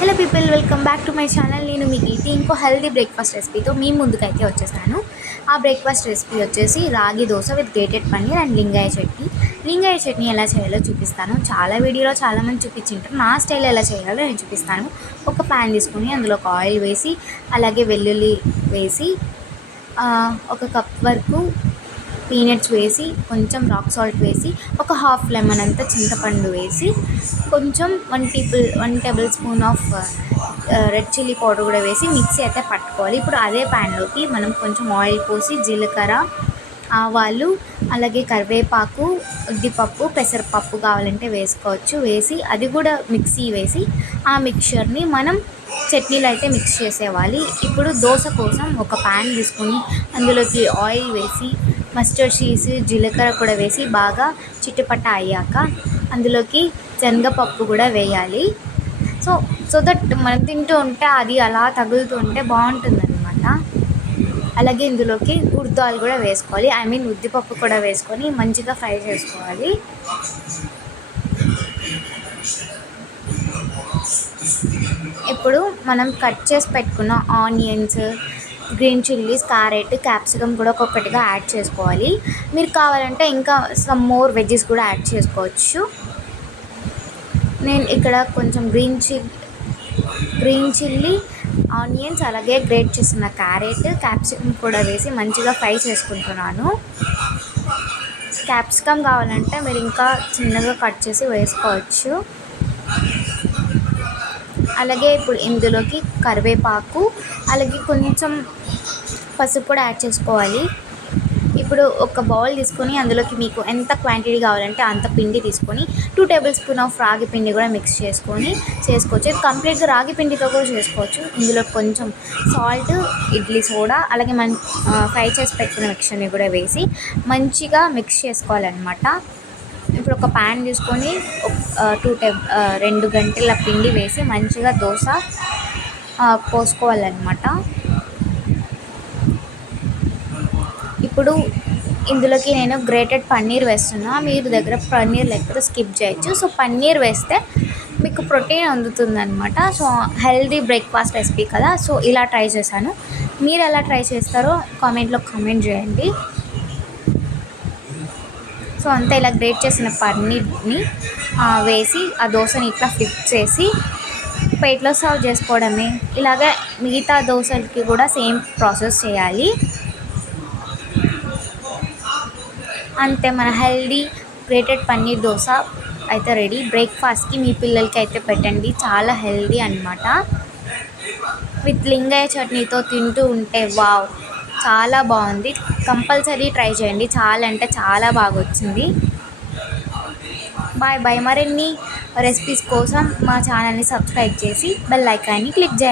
Hello people, welcome back to my channel. నేను మీకు ఇంకో హెల్తీ బ్రేక్ఫాస్ట్ రెసిపీతో మీ ముందుకైతే వచ్చేసాను. ఆ బ్రేక్ఫాస్ట్ రెసిపీ వచ్చేసి ragi dosa with grated paneer and లింగాయ చట్నీ. లింగాయ చట్నీ ఎలా చేయాలో చూపిస్తాను. చాలా వీడియోలో చాలామంది చూపించింటారు. నా స్టైల్ ఎలా చేయాలో నేను చూపిస్తాను. ఒక ప్యాన్ తీసుకొని అందులో ఒక ఆయిల్ వేసి, అలాగే వెల్లుల్లి వేసి, ఒక కప్ వరకు పీనట్స్ వేసి, కొంచెం రాక్ సాల్ట్ వేసి, ఒక హాఫ్ లెమన్ అంతా చింతపండు వేసి, కొంచెం 1 table spoon of red chilli powder కూడా వేసి మిక్సీ అయితే పట్టుకోవాలి. ఇప్పుడు అదే ప్యాన్లోకి మనం కొంచెం ఆయిల్ పోసి జీలకర్ర, ఆవాలు, అలాగే కరివేపాకు, ఉద్దిపప్పు, పెసరపప్పు కావాలంటే వేసుకోవచ్చు. వేసి అది కూడా మిక్సీ వేసి ఆ మిక్చర్ని మనం చట్నీలో అయితే మిక్స్ చేసేవాలి. ఇప్పుడు దోశ కోసం ఒక ప్యాన్ తీసుకొని అందులోకి ఆయిల్ వేసి, మస్టర్డ్ సీడ్స్, జీలకర్ర కూడా వేసి బాగా చిటపట అయ్యాక అందులోకి శనగపప్పు కూడా వేయాలి. సో దట్ మనం తింటూ ఉంటే అది అలా తగులుతూ ఉంటే బాగుంటుందన్నమాట. అలాగే ఇందులోకి ఉర్దాలు కూడా వేసుకోవాలి, ఉద్దిపప్పు కూడా వేసుకొని మంచిగా ఫ్రై చేసుకోవాలి. ఇప్పుడు మనం కట్ చేసి పెట్టుకున్న onions, green chillies, carrot, capsicum కూడా ఒక్కొక్కటిగా యాడ్ చేసుకోవాలి. మీరు కావాలంటే ఇంకా సమ్ మోర్ వెజ్జెస్ కూడా యాడ్ చేసుకోవచ్చు. నేను ఇక్కడ కొంచెం గ్రీన్ చిల్లీ, ఆనియన్స్, అలాగే గ్రేట్ చేసిన క్యారెట్, క్యాప్సికమ్ కూడా వేసి మంచిగా ఫ్రై చేసుకుంటున్నాను. క్యాప్సికమ్ కావాలంటే మీరు ఇంకా చిన్నగా కట్ చేసి వేసుకోవచ్చు. అలాగే ఇప్పుడు ఇందులోకి కరివేపాకు, అలాగే కొంచెం పసుపు కూడా యాడ్ చేసుకోవాలి. ఇప్పుడు ఒక బౌల్ తీసుకొని అందులోకి మీకు ఎంత క్వాంటిటీ కావాలంటే అంత పిండి తీసుకొని 2 టేబుల్ స్పూన్ ఆఫ్ రాగి పిండి కూడా మిక్స్ చేసుకోవచ్చు. ఇది కంప్లీట్గా రాగి పిండితో కూడా చేసుకోవచ్చు. ఇందులో కొంచెం సాల్ట్, ఇడ్లీ సోడా, అలాగే ఫ్రై చేసి పెట్టుకున్న మిక్చర్ని కూడా వేసి మంచిగా మిక్స్ చేసుకోవాలన్నమాట. ఇప్పుడు ఒక ప్యాన్ తీసుకొని 2 గంటల పిండి వేసి మంచిగా దోశ పోసుకోవాలన్నమాట. ఇప్పుడు ఇందులోకి నేను గ్రేటెడ్ పన్నీర్ వేస్తున్నా. మీరు దగ్గర పన్నీర్ లేకపోతే స్కిప్ చేయొచ్చు. సో పన్నీర్ వేస్తే మీకు ప్రోటీన్ అందుతుందన్నమాట. సో హెల్దీ బ్రేక్ఫాస్ట్ రెసిపీ కదా, సో ఇలా ట్రై చేశాను. మీరు ఎలా ట్రై చేస్తారో కామెంట్లో కామెంట్ చేయండి. సో అంతా ఇలా గ్రేట్ చేసిన పన్నీర్ని వేసి ఆ దోశని ఇట్లా ఫ్లిప్ చేసి ప్లేట్లో సర్వ్ చేసుకోవడమే. ఇలాగే మిగతా దోశలకి కూడా సేమ్ ప్రాసెస్ చేయాలి. అంతే, మన హెల్దీ గ్రేటెడ్ పన్నీర్ దోశ అయితే రెడీ. బ్రేక్ఫాస్ట్కి మీ పిల్లలకి అయితే పెట్టండి, చాలా హెల్దీ అన్నమాట. విత్ లింగాయ చట్నీతో తింటూ ఉంటే వావ్, చాలా బాగుంది. కంపల్సరీ ట్రై చేయండి, చాలా అంటే చాలా బాగా వచ్చింది. బాయ్. మరిన్ని రెసిపీస్ కోసం మా ఛానల్ని సబ్స్క్రైబ్ చేసి బెల్ ఐకాన్ని క్లిక్ చేయండి.